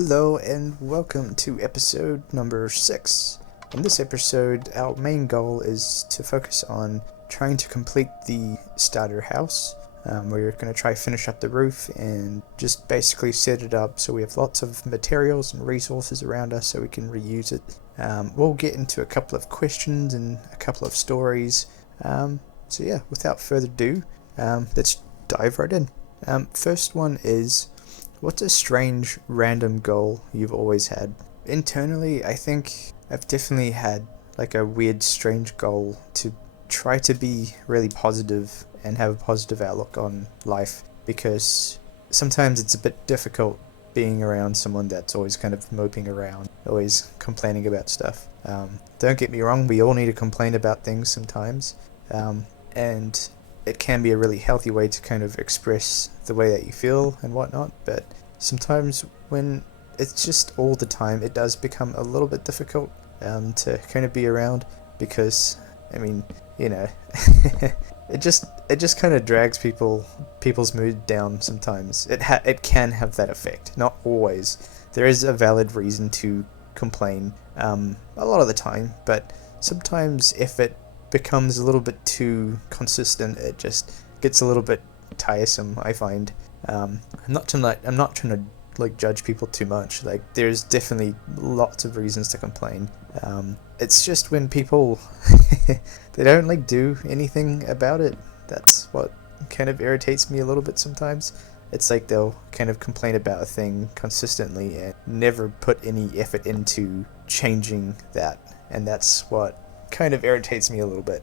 Hello and welcome to episode number 6. In this episode, our main goal is to focus on trying to complete the starter house. We're going to try finish up the roof and just basically set it up so we have lots of materials and resources around us so we can reuse it. We'll get into a couple of questions and a couple of stories. Without further ado, let's dive right in. First one is, what's a strange, random goal you've always had? Internally, I think I've definitely had like a weird, strange goal to try to be really positive and have a positive outlook on life, because sometimes it's a bit difficult being around someone that's always kind of moping around, always complaining about stuff. Don't get me wrong, we all need to complain about things sometimes, and it can be a really healthy way to kind of express the way that you feel and whatnot, but sometimes when it's just all the time, it does become a little bit difficult to kind of be around, because, I mean, you know, it just kind of drags people's mood down sometimes. It can have that effect, not always. There is a valid reason to complain a lot of the time, but sometimes if it becomes a little bit too consistent, it just gets a little bit tiresome, I find. I'm not trying to like judge people too much. Like, there's definitely lots of reasons to complain. It's just when people they don't like do anything about it. That's what kind of irritates me a little bit sometimes. It's like they'll kind of complain about a thing consistently and never put any effort into changing that, and that's what kind of irritates me a little bit,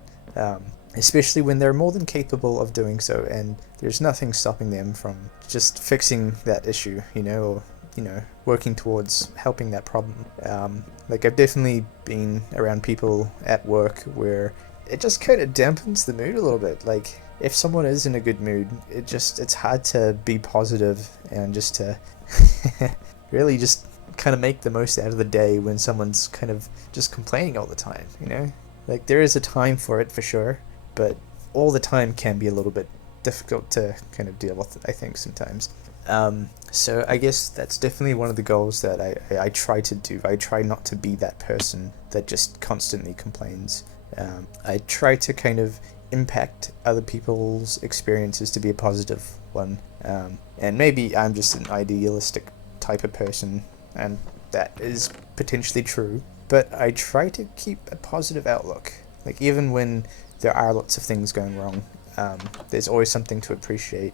especially when they're more than capable of doing so, and there's nothing stopping them from just fixing that issue, or working towards helping that problem. Like, I've definitely been around people at work where it just kind of dampens the mood a little bit. Like, if someone is in a good mood, it's hard to be positive and just to really just kind of make the most out of the day when someone's kind of just complaining all the time, Like, there is a time for it for sure, but all the time can be a little bit difficult to kind of deal with, I think, sometimes. So I guess that's definitely one of the goals that I try to do. I try not to be that person that just constantly complains. I try to kind of impact other people's experiences to be a positive one. And maybe I'm just an idealistic type of person, and that is potentially true, but I try to keep a positive outlook. Like, even when there are lots of things going wrong, there's always something to appreciate.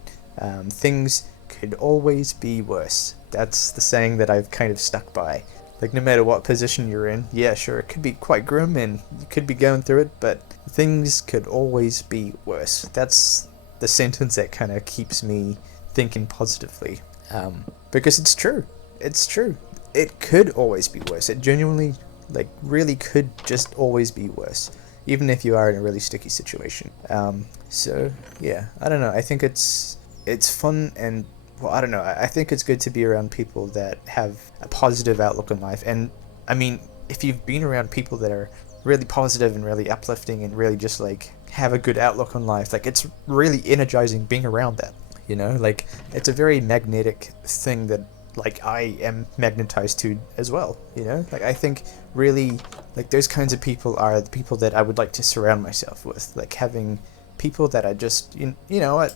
Things could always be worse. That's the saying that I've kind of stuck by. Like, no matter what position you're in, yeah, sure, it could be quite grim and you could be going through it, but things could always be worse. That's the sentence that kind of keeps me thinking positively. Because it's true. It's true. It could always be worse. It genuinely, really could just always be worse, even if you are in a really sticky situation. So, yeah, I don't know. I think it's fun and, well, I don't know. I think it's good to be around people that have a positive outlook on life. And, I mean, if you've been around people that are really positive and really uplifting and really just, have a good outlook on life, it's really energizing being around that, Like, it's a very magnetic thing that, I am magnetized to as well, I think really, those kinds of people are the people that I would like to surround myself with, having people that are just, you know what,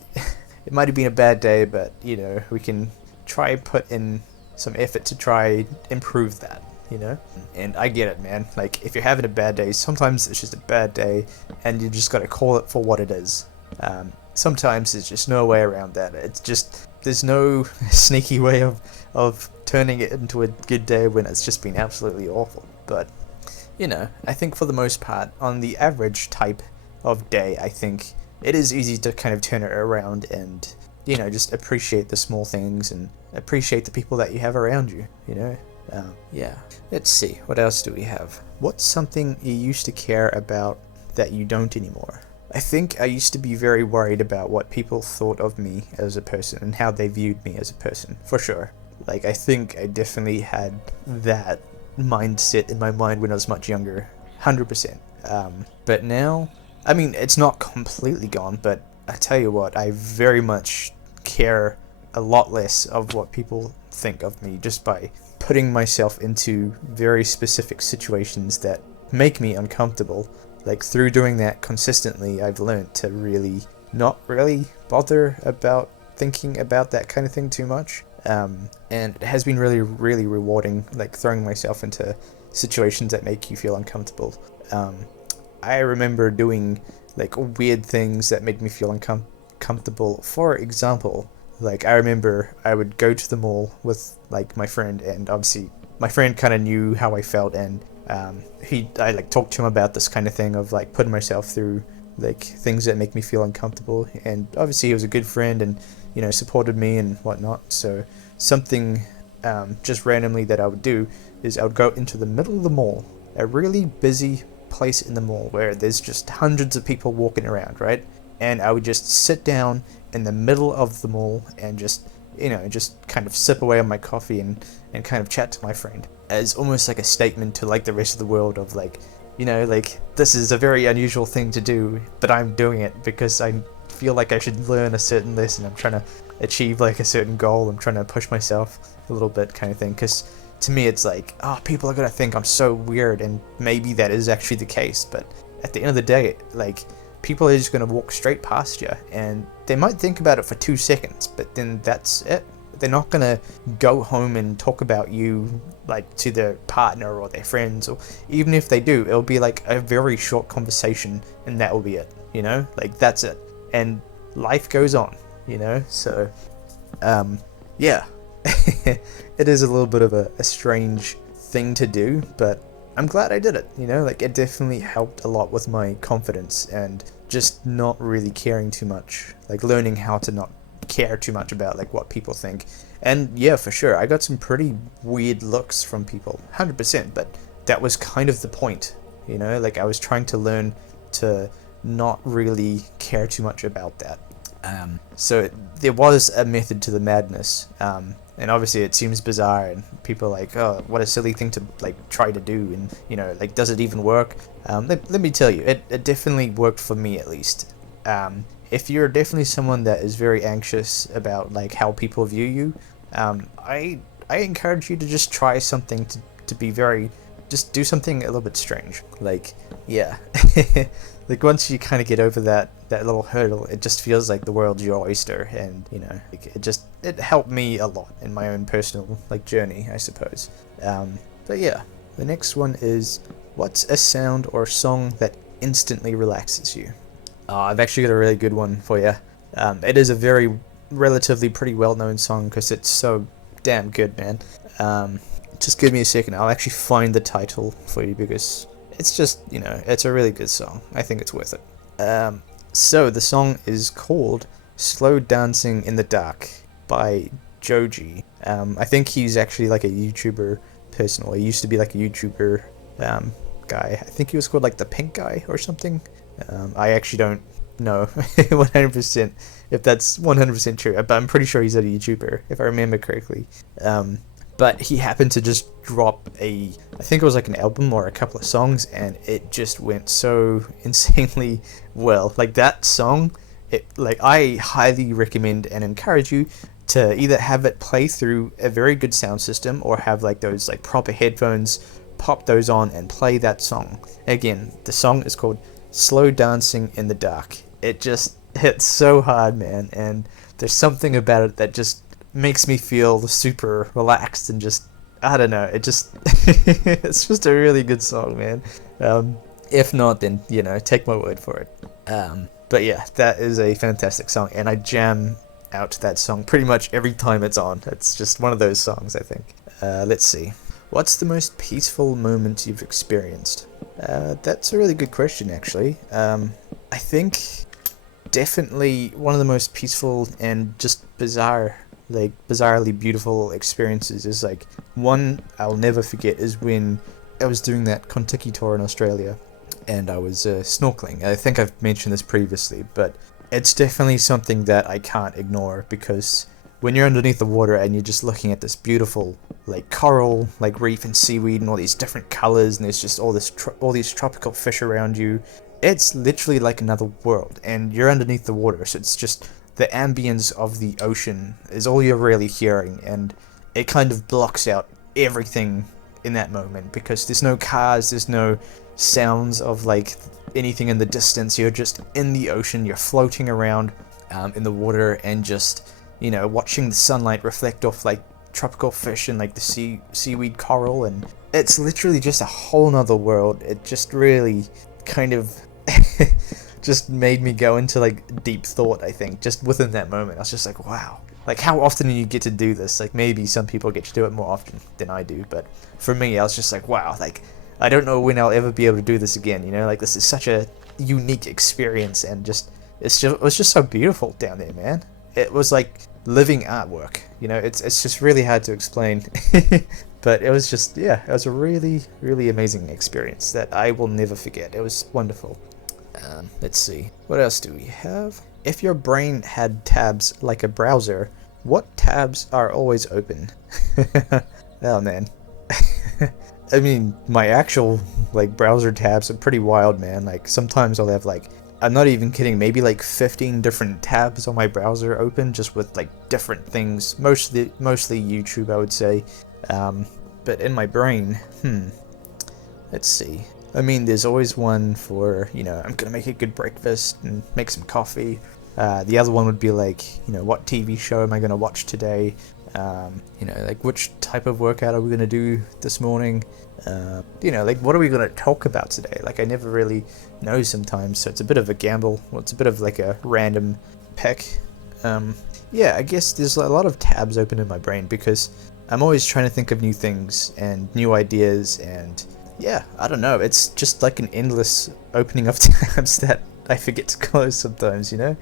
it might have been a bad day, but, we can try put in some effort to try improve that, and I get it, man. If you're having a bad day, sometimes it's just a bad day, and you just gotta call it for what it is. Sometimes there's just no way around that. It's just, there's no sneaky way of turning it into a good day when it's just been absolutely awful. But, I think for the most part, on the average type of day, I think it is easy to kind of turn it around and, just appreciate the small things and appreciate the people that you have around you, Yeah. Let's see, what else do we have? What's something you used to care about that you don't anymore? I think I used to be very worried about what people thought of me as a person and how they viewed me as a person, for sure. I think I definitely had that mindset in my mind when I was much younger, 100%. But now, I mean, it's not completely gone, but I tell you what, I very much care a lot less of what people think of me just by putting myself into very specific situations that make me uncomfortable. Like, through doing that consistently, I've learned to really not really bother about thinking about that kind of thing too much. And it has been really, really rewarding, like, throwing myself into situations that make you feel uncomfortable. I remember doing, like, weird things that made me feel uncomfortable. For example, like, I remember I would go to the mall with, like, my friend, and obviously my friend kind of knew how I felt, and I like talked to him about this kind of thing of like putting myself through like things that make me feel uncomfortable, and obviously he was a good friend and, you know, supported me and whatnot. So something just randomly that I would do is I would go into the middle of the mall, a really busy place in the mall where there's just hundreds of people walking around, right? And I would just sit down in the middle of the mall and just, you know, just kind of sip away on my coffee and kind of chat to my friend, as almost like a statement to like the rest of the world of like, you know, like, this is a very unusual thing to do, but I'm doing it because I feel like I should learn a certain lesson. I'm trying to achieve like a certain goal. I'm trying to push myself a little bit, kind of thing. Because to me it's like, oh, people are gonna think I'm so weird, and maybe that is actually the case, but at the end of the day, like, people are just gonna walk straight past you, and they might think about it for 2 seconds, but then that's it. They're not gonna go home and talk about you like to their partner or their friends, or even if they do, it'll be like a very short conversation and that will be it, you know, like that's it, and life goes on, you know. So yeah. It is a little bit of a strange thing to do, but I'm glad I did it, you know. Like, it definitely helped a lot with my confidence and just not really caring too much, like learning how to not care too much about like what people think. And yeah, for sure, I got some pretty weird looks from people, 100%, but that was kind of the point, you know. Like, I was trying to learn to not really care too much about that. So there was a method to the madness, and obviously it seems bizarre and people are like, oh, what a silly thing to like try to do, and, you know, like, does it even work? Let me tell you, it definitely worked for me, at least. If you're definitely someone that is very anxious about like how people view you, I encourage you to just try something to be very, just do something a little bit strange. Like, yeah. Like, once you kind of get over that little hurdle, it just feels like the world's your oyster, and, you know, like, it helped me a lot in my own personal like journey, I suppose. But yeah, the next one is, what's a sound or song that instantly relaxes you? I've actually got a really good one for you. It is a very relatively pretty well-known song because it's so damn good, man. Just give me a second. I'll actually find the title for you because it's just, you know, it's a really good song. I think it's worth it. So the song is called Slow Dancing in the Dark by Joji. I think he's actually like a YouTuber person, or he used to be like a YouTuber guy. I think he was called like the Pink Guy or something. I actually don't know 100% if that's 100% true, but I'm pretty sure he's a YouTuber, if I remember correctly. But he happened to just drop I think it was like an album or a couple of songs, and it just went so insanely well. Like, that song, like, I highly recommend and encourage you to either have it play through a very good sound system, or have like those like proper headphones, pop those on and play that song. Again, the song is called Slow Dancing in the Dark. It just hits so hard, man, and there's something about it that just makes me feel super relaxed and just, I don't know, it just it's just a really good song, man. If not, then, you know, take my word for it. But yeah, that is a fantastic song, and I jam out to that song pretty much every time it's on. It's just one of those songs, I think. Let's see. What's the most peaceful moment you've experienced? That's a really good question, actually. I think definitely one of the most peaceful and just bizarrely beautiful experiences is like, one I'll never forget is when I was doing that Kentucky tour in Australia, and I was snorkeling. I think I've mentioned this previously, but it's definitely something that I can't ignore, because when you're underneath the water and you're just looking at this beautiful like coral like reef and seaweed and all these different colors, and there's just all these tropical fish around you, it's literally like another world, and you're underneath the water, so it's just the ambience of the ocean is all you're really hearing, and it kind of blocks out everything in that moment, because there's no cars, there's no sounds of like anything in the distance. You're just in the ocean, you're floating around in the water, and just, you know, watching the sunlight reflect off like tropical fish and like the seaweed coral, and it's literally just a whole nother world. It just really kind of just made me go into like deep thought, I think, just within that moment. I was just like, wow, like how often do you get to do this? Like maybe some people get to do it more often than I do, but for me I was just like, wow, like I don't know when I'll ever be able to do this again, you know, like this is such a unique experience, and just it was just so beautiful down there, man. It was like living artwork, you know. It's just really hard to explain. But it was just, yeah, it was a really, really amazing experience that I will never forget. It was wonderful. Let's see, what else do we have? If your brain had tabs like a browser, what tabs are always open? Oh man. I mean, my actual like browser tabs are pretty wild, man. Like sometimes I'll have like, I'm not even kidding, maybe like 15 different tabs on my browser open, just with like different things, mostly YouTube, I would say. But in my brain, let's see. I mean, there's always one for, you know, I'm gonna make a good breakfast and make some coffee. The other one would be like, you know, what TV show am I gonna watch today? You know, like which type of workout are we gonna do this morning? You know, like what are we gonna talk about today? Like I never really know sometimes, so it's a bit of a gamble. Well, it's a bit of like a random pick. Yeah, I guess there's a lot of tabs open in my brain because I'm always trying to think of new things and new ideas, and yeah, I don't know, it's just like an endless opening of tabs that I forget to close sometimes, you know?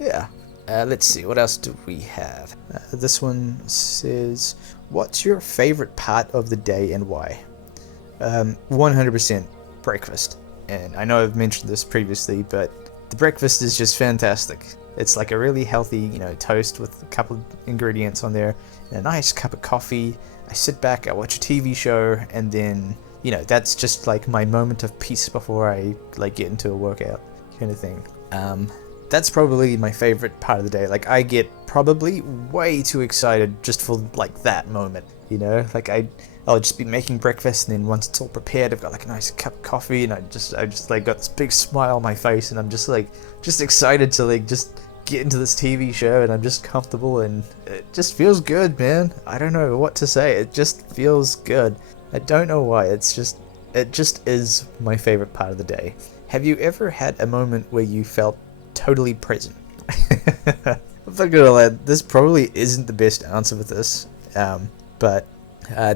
Yeah. Let's see, what else do we have? This one says, what's your favorite part of the day and why? 100% breakfast. And I know I've mentioned this previously, but the breakfast is just fantastic. It's like a really healthy, you know, toast with a couple of ingredients on there, and a nice cup of coffee. I sit back, I watch a TV show, and then, you know, that's just like my moment of peace before I like get into a workout kind of thing. That's probably my favorite part of the day. Like I get probably way too excited just for like that moment, you know, like I'll just be making breakfast, and then once it's all prepared, I've got like a nice cup of coffee, and I just like got this big smile on my face, and I'm just like excited to like just get into this TV show, and I'm just comfortable, and it just feels good, man. I don't know what to say. It just feels good. I don't know why. It just is my favorite part of the day. Have you ever had a moment where you felt totally present? I'm not gonna lie, this probably isn't the best answer for this, but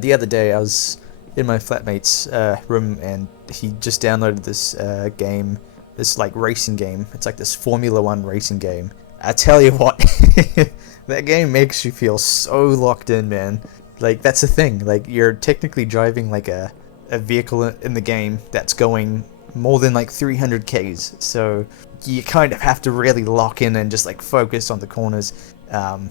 the other day I was in my flatmate's room, and he just downloaded this game, this like racing game. It's like this Formula 1 racing game. I tell you what, that game makes you feel so locked in, man. Like that's the thing, like you're technically driving like a vehicle in the game that's going more than like 300 Ks, so you kind of have to really lock in and just like focus on the corners, and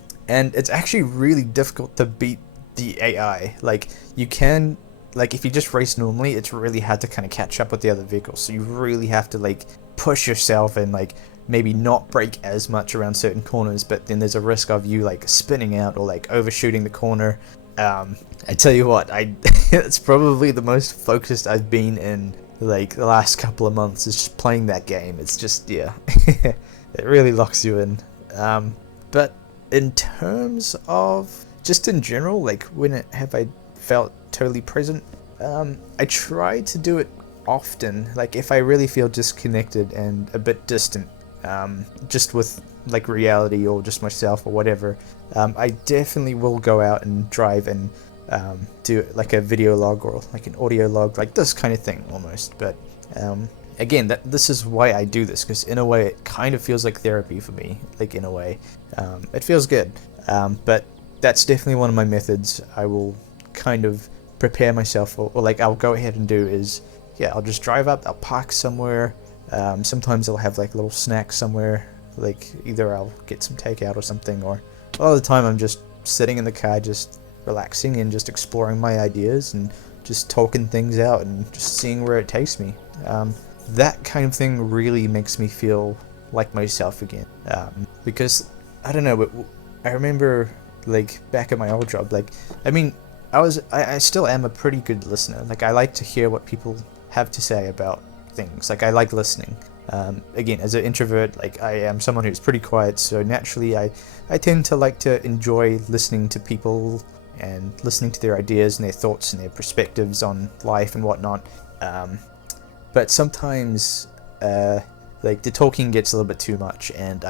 it's actually really difficult to beat the AI. Like you can, like if you just race normally, it's really hard to kind of catch up with the other vehicles, so you really have to like push yourself and like maybe not brake as much around certain corners, but then there's a risk of you like spinning out or like overshooting the corner. I tell you what, it's probably the most focused I've been in like the last couple of months, is just playing that game. It's just, yeah, it really locks you in. But in terms of just in general, like when have I felt totally present? I try to do it often, like if I really feel disconnected and a bit distant, just with like reality or just myself or whatever, I definitely will go out and drive and do like a video log or like an audio log, like this kind of thing almost. But again, this is why I do this, because in a way it kind of feels like therapy for me, like in a way. It feels good, but that's definitely one of my methods. I will kind of prepare myself, or like I'll go ahead and do is, yeah, I'll just drive up, I'll park somewhere. Sometimes I'll have like little snacks somewhere, like either I'll get some takeout or something, or a lot of the time I'm just sitting in the car just relaxing and just exploring my ideas and just talking things out and just seeing where it takes me. That kind of thing really makes me feel like myself again, because I don't know, but I remember like back at my old job, like, I mean, I still am a pretty good listener. Like, I like to hear what people have to say about things. Like, I like listening. Again, as an introvert, like, I am someone who's pretty quiet, so naturally I tend to like to enjoy listening to people and listening to their ideas and their thoughts and their perspectives on life and whatnot. But sometimes, like, the talking gets a little bit too much, and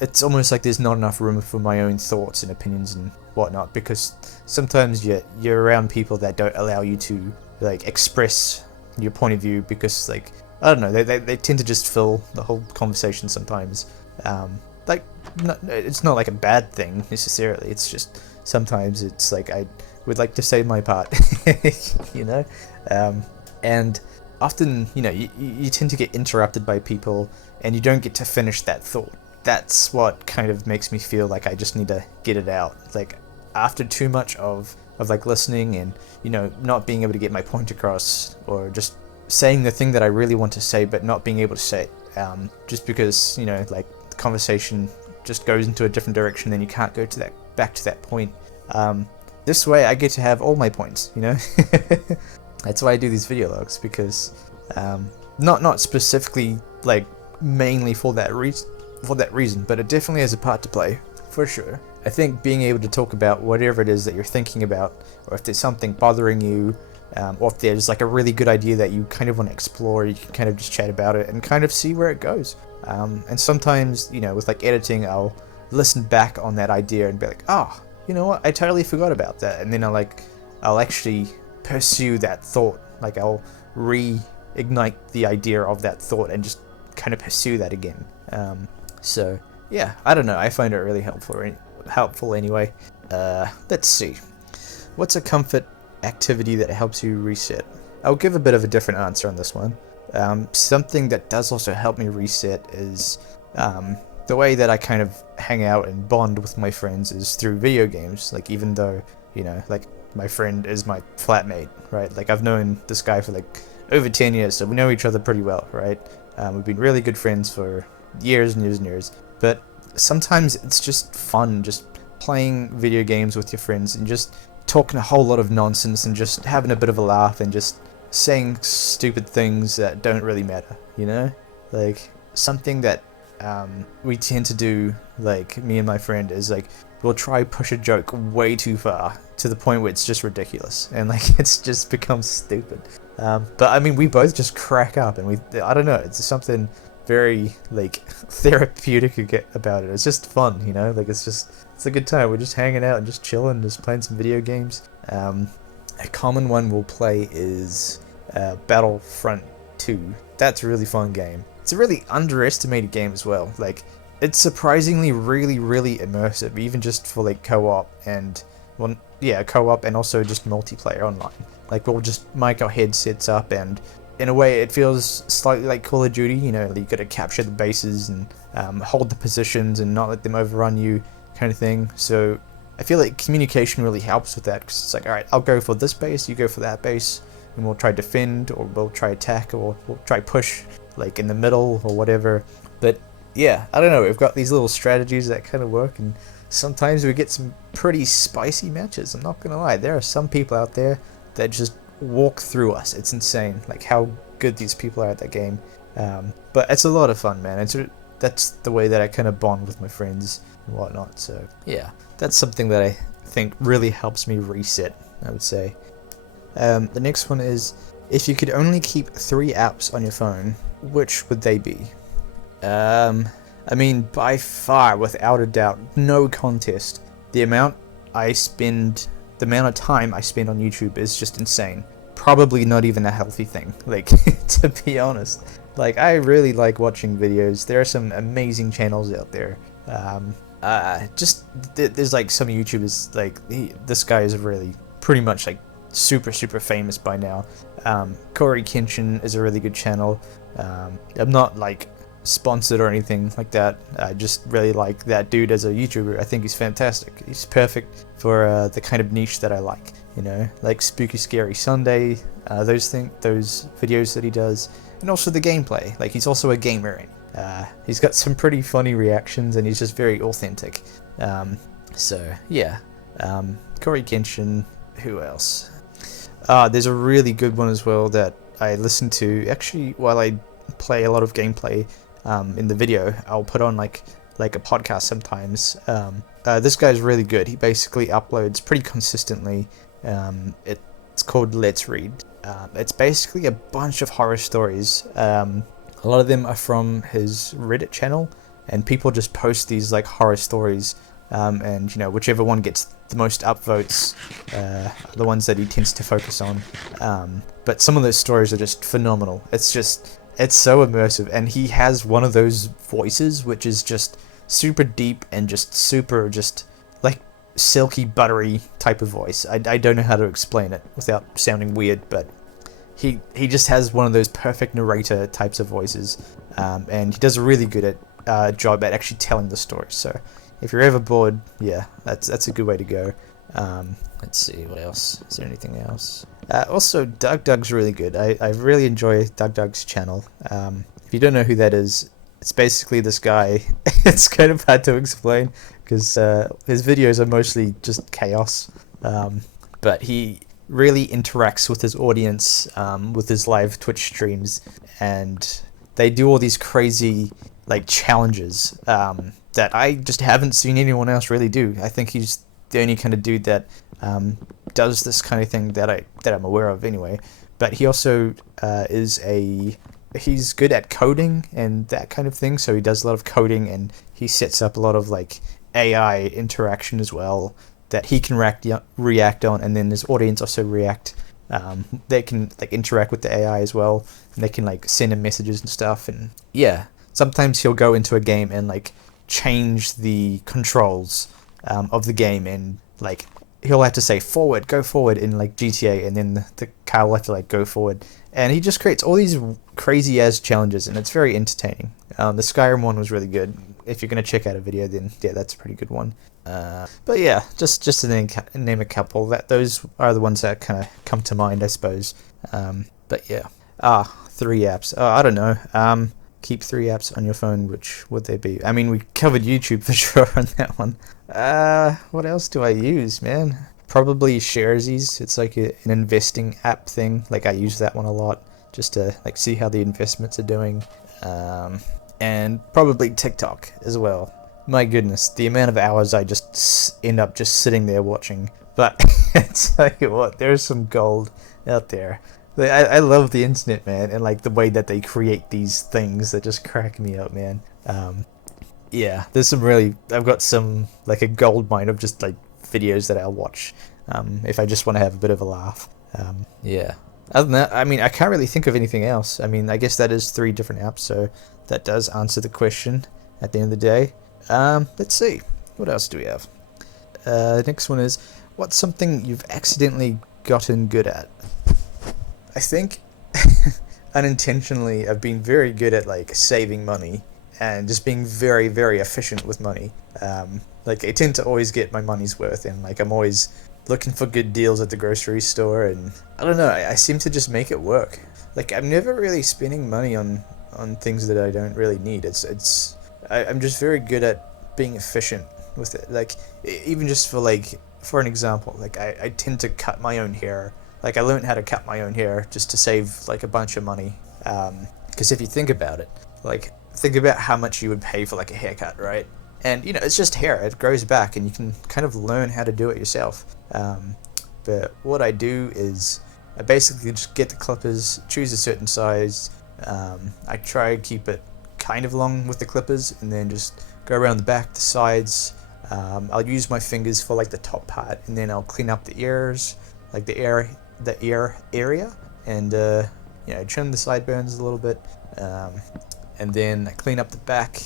it's almost like there's not enough room for my own thoughts and opinions and whatnot, because sometimes you're around people that don't allow you to, like, express your point of view, because, like, I don't know, they tend to just fill the whole conversation sometimes. Like, it's not like a bad thing necessarily, it's just sometimes it's like I would like to say my part, you know? And often, you know, you tend to get interrupted by people and you don't get to finish that thought. That's what kind of makes me feel like I just need to get it out. Like, after too much of like listening and, you know, not being able to get my point across, or just saying the thing that I really want to say but not being able to say it, just because, you know, like, the conversation just goes into a different direction, then you can't go to back to that point. This way I get to have all my points, you know? That's why I do these video logs, because not specifically, like, mainly for that reason, but it definitely has a part to play, for sure. I think being able to talk about whatever it is that you're thinking about, or if there's something bothering you, or if there's, like, a really good idea that you kind of want to explore, you can kind of just chat about it and kind of see where it goes. And sometimes, you know, with, like, editing, I'll listen back on that idea and be like, oh, you know what, I totally forgot about that, and then I'll actually pursue that thought. Like, I'll reignite the idea of that thought and just kind of pursue that again. So yeah, I don't know, I find it really helpful anyway. Let's see, what's a comfort activity that helps you reset? I'll give a bit of a different answer on this one. Something that does also help me reset is the way that I kind of hang out and bond with my friends is through video games. Like, even though, you know, like, my friend is my flatmate, right? Like, I've known this guy for, like, over 10 years, so we know each other pretty well, right? We've been really good friends for years and years and years. But sometimes it's just fun just playing video games with your friends and just talking a whole lot of nonsense and just having a bit of a laugh and just saying stupid things that don't really matter, you know? Like, something that we tend to do, like, me and my friend, is, like, we'll try push a joke way too far to the point where it's just ridiculous and, like, it's just becomes stupid. But I mean, we both just crack up, and I don't know, it's something very, like, therapeutic about it. It's just fun, you know? Like, it's a good time. We're just hanging out and just chilling, just playing some video games. A common one we'll play is Battlefront 2. That's a really fun game. It's a really underestimated game as well. Like, it's surprisingly really, really immersive, even just for, like, co-op and, well, yeah, co-op and also just multiplayer online. Like, we'll just mic our headsets up, and in a way it feels slightly like Call of Duty, you know, you gotta capture the bases and hold the positions and not let them overrun you, kind of thing. So I feel like communication really helps with that, because it's like, alright, I'll go for this base, you go for that base, and we'll try defend, or we'll try attack, or we'll try push, like, in the middle, or whatever. But yeah, I don't know, we've got these little strategies that kind of work, and sometimes we get some pretty spicy matches. I'm not gonna lie, there are some people out there that just walk through us. It's insane, like, how good these people are at that game. But it's a lot of fun, man. That's the way that I kind of bond with my friends and whatnot. So yeah, that's something that I think really helps me reset, I would say. The next one is, if you could only keep 3 apps on your phone, which would they be? I mean, by far, without a doubt, no contest, the amount of time I spend on YouTube is just insane. Probably not even a healthy thing, like, to be honest. Like, I really like watching videos. There are some amazing channels out there. There's, like, some YouTubers, like, this guy is really pretty much, like, super famous by now. Corey Kenshin is a really good channel. I'm not, like, sponsored or anything like that. I just really like that dude as a YouTuber. I think he's fantastic. He's perfect for the kind of niche that I like, you know, like Spooky Scary Sunday, those videos that he does, and also the gameplay. Like, he's also a gamer, and he's got some pretty funny reactions, and he's just very authentic. So yeah, Corey Kenshin. Who else? There's a really good one as well that I listen to actually while I play a lot of gameplay. In the video, I'll put on like a podcast sometimes. This guy's really good. He basically uploads pretty consistently. It's called Let's Read. It's basically a bunch of horror stories. A lot of them are from his Reddit channel, and people just post these like horror stories. And whichever one gets the most upvotes are the ones that he tends to focus on. But some of those stories are just phenomenal. It's so immersive, and he has one of those voices which is just super deep and just super like silky buttery type of voice. I don't know how to explain it without sounding weird, but he just has one of those perfect narrator types of voices, and he does a really good job at actually telling the story. So if you're ever bored, yeah, that's a good way to go. Let's see, what else? Is there anything else? Also, Doug's really good. I really enjoy Doug's channel. If you don't know who that is, it's basically this guy. It's kind of hard to explain because his videos are mostly just chaos. But he really interacts with his audience with his live Twitch streams, and they do all these crazy like challenges that I just haven't seen anyone else really do. I think he's the only kind of dude that does this kind of thing that I'm aware of anyway. But he also he's good at coding and that kind of thing, so he does a lot of coding, and he sets up a lot of like AI interaction as well that he can react on, and then his audience also react. They can like interact with the AI as well, and they can like send him messages and stuff. And yeah, sometimes he'll go into a game and like change the controls of the game, and like he'll have to say go forward in like GTA, and then the car will have to like go forward, and he just creates all these crazy ass challenges, and it's very entertaining. The Skyrim one was really good. If you're gonna check out a video, then yeah, that's a pretty good one. But yeah, just to name a couple, those are the ones that kind of come to mind, I suppose. But yeah, 3 apps. I don't know. Keep 3 apps on your phone. Which would they be? I mean, we covered YouTube for sure on that one. What else do I use, man? Probably Sharesies. It's like an investing app thing. Like I use that one a lot just to like see how the investments are doing. And probably TikTok as well. My goodness, the amount of hours I just end up just sitting there watching. But I tell you what, there's some gold out there. I love the internet, man, and like the way that they create these things that just crack me up, man. Yeah, I've got some like a gold mine of just like videos that I'll watch if I just want to have a bit of a laugh. Yeah. Other than that, I mean, I can't really think of anything else. I mean, I guess that is 3 different apps, so that does answer the question at the end of the day. Let's see. What else do we have? The next one is, what's something you've accidentally gotten good at? I think unintentionally I've been very good at like saving money and just being very, very efficient with money. Like I tend to always get my money's worth, and like I'm always looking for good deals at the grocery store, and I don't know, I seem to just make it work. Like I'm never really spending money on things that I don't really need. I'm just very good at being efficient with it. Like even just for an example, like I tend to cut my own hair. Like I learned how to cut my own hair just to save like a bunch of money. Because if you think about it, like think about how much you would pay for like a haircut, right? And it's just hair. It grows back, and you can kind of learn how to do it yourself. But what I do is I basically just get the clippers, choose a certain size. I try to keep it kind of long with the clippers, and then just go around the back, the sides. I'll use my fingers for like the top part, and then I'll clean up the ears, like the ear area, and trim the sideburns a little bit, and then I clean up the back.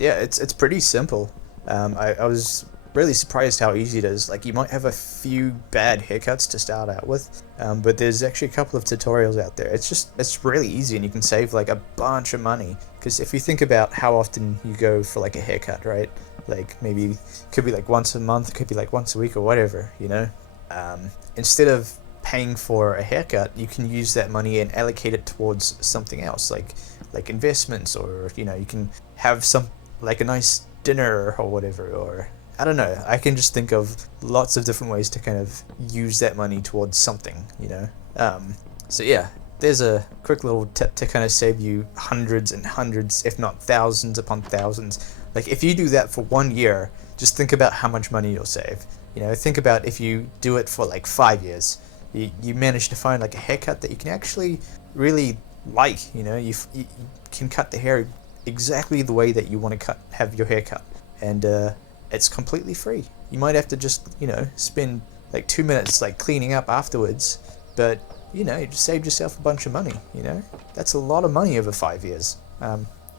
Yeah, it's pretty simple. I was really surprised how easy it is. Like you might have a few bad haircuts to start out with, but there's actually a couple of tutorials out there. It's really easy, and you can save like a bunch of money. Because if you think about how often you go for like a haircut, right? Like maybe it could be like once a month, it could be like once a week or whatever, instead of paying for a haircut, you can use that money and allocate it towards something else, like investments, or you can have some like a nice dinner or whatever, or I don't know, I can just think of lots of different ways to kind of use that money towards something, you know. So yeah, there's a quick little tip to kind of save you hundreds and hundreds, if not thousands upon thousands. Like if you do that for 1 year, just think about how much money you'll save. You know, think about if you do it for like 5 years, you manage to find like a haircut that you can actually really like. You know, you can cut the hair exactly the way that you want to have your hair cut, and it's completely free. You might have to just, you know, spend like 2 minutes like cleaning up afterwards, but you know, you just saved yourself a bunch of money. You know, that's a lot of money over 5 years.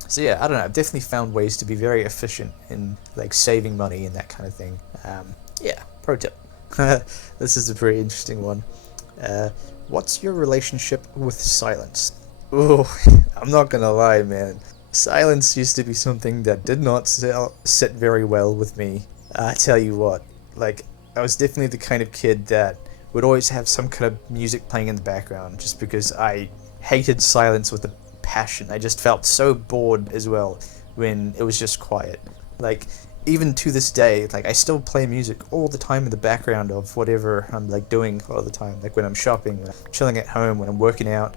So yeah, I don't know, I've definitely found ways to be very efficient in like saving money and that kind of thing. Yeah, pro tip. This is a pretty interesting one. What's your relationship with silence? Ooh, I'm not gonna lie, man. Silence used to be something that did not sit very well with me. I tell you what, like, I was definitely the kind of kid that would always have some kind of music playing in the background just because I hated silence with a passion. I just felt so bored as well when it was just quiet. Like, even to this day, like, I still play music all the time in the background of whatever I'm like doing all the time. Like when I'm shopping, when I'm chilling at home, when I'm working out.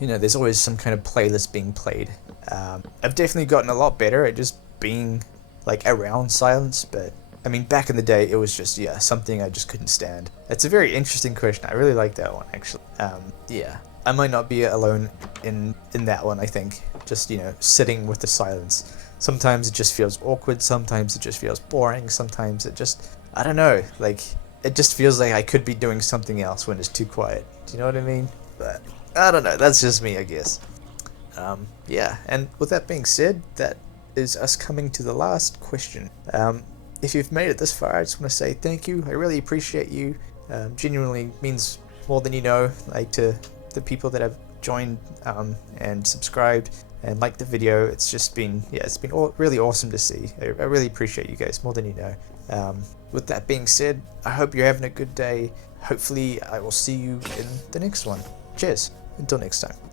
You know, there's always some kind of playlist being played. I've definitely gotten a lot better at just being like around silence, but I mean, back in the day, it was just, yeah, something I just couldn't stand. It's a very interesting question. I really like that one, actually. Yeah, I might not be alone in that one, I think. Just, you know, sitting with the silence. Sometimes it just feels awkward, sometimes it just feels boring, sometimes it just, I don't know, like, it just feels like I could be doing something else when it's too quiet. Do you know what I mean? But, I don't know, that's just me, I guess. Yeah, and with that being said, that is us coming to the last question. If you've made it this far, I just want to say thank you. I really appreciate you. Genuinely means more than you know, like, to the people that have joined and subscribed and liked the video. It's just been, yeah, it's been really awesome to see. I really appreciate you guys more than you know. With that being said, I hope you're having a good day. Hopefully I will see you in the next one. Cheers. Until next time.